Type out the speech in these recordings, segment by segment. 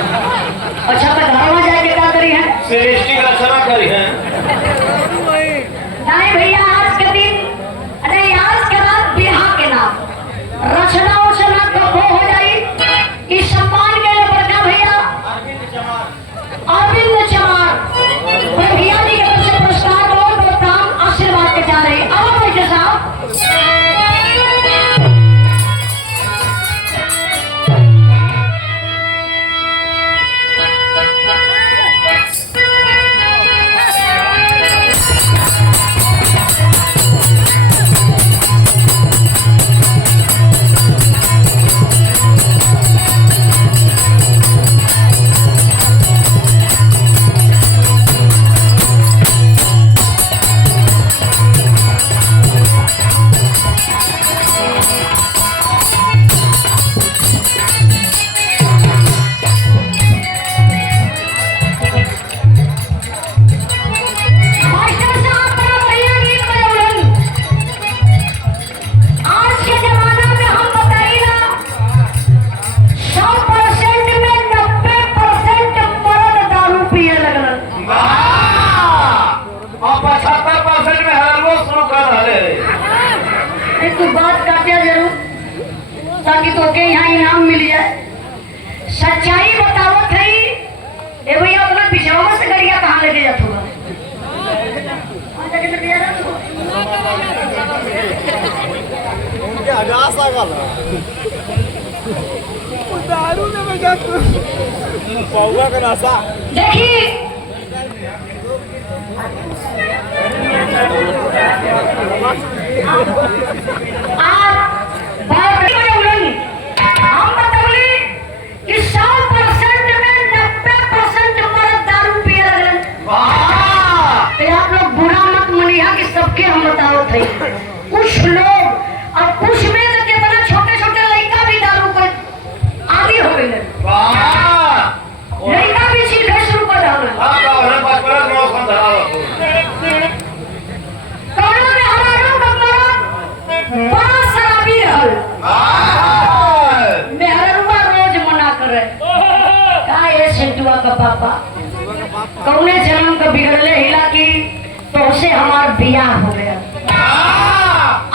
अच्छा तो घर में जाके क्या करी है? सृष्टि का रचना करी है। नहीं भैया आज के दिन, नहीं आज के रात बिहार के नाम रचना उचना कब हो जाई इस सम्मान के लिए बड़का भैया अरविंद चमार भैया जी की तरफ से पुरस्कार बहुत बहुत नाम आशीर्वाद के जा रहे अब भाई साहब बात काटिया जरूर ताकि तो के यहाँ इनाम मिल जाए। सच्चाई बताओ थी ए भैया अपना पिछवा से गरिया कहाँ लेके जात होगा उनके हजास लागल दारू में बजा पौवा का नशा देखिए हम बतौली कि 100% में 90% मर्द दारू पिए लगलन। तो आप लोग बुरा मत मनिहा कि सबके हम बताओ थे कुछ लोग और कुछ में तो कितना छोटे छोटे लड़का भी दारू को आदी हो गए लड़का भी सीखे शुरू कर बड़ा शराबी रहल मेहररुआ रोज मना करे का ये सेंटुआ का पापा कौने जन्म का बिगड़ले हिला की तो से हमार बियाह हो गया।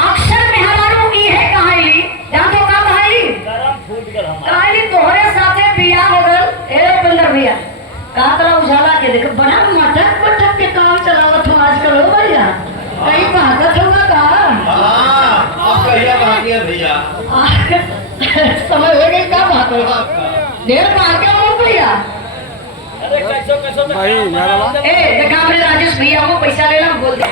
अक्सर मेहरारू की है कहानी जान तो का कहानी तोहरे साथे बियाह हो गल ए बंदर भैया का तला उजाला के देख बड़ा मटक मटक के काम चलावत हो आजकल हो भैया कहीं भागत होगा का भैया समझ हो गई क्या बात होगा देर भाग्य हो भैया भाई यार ए देखा हमरे राजेश भैया को पैसा लेना बोल दे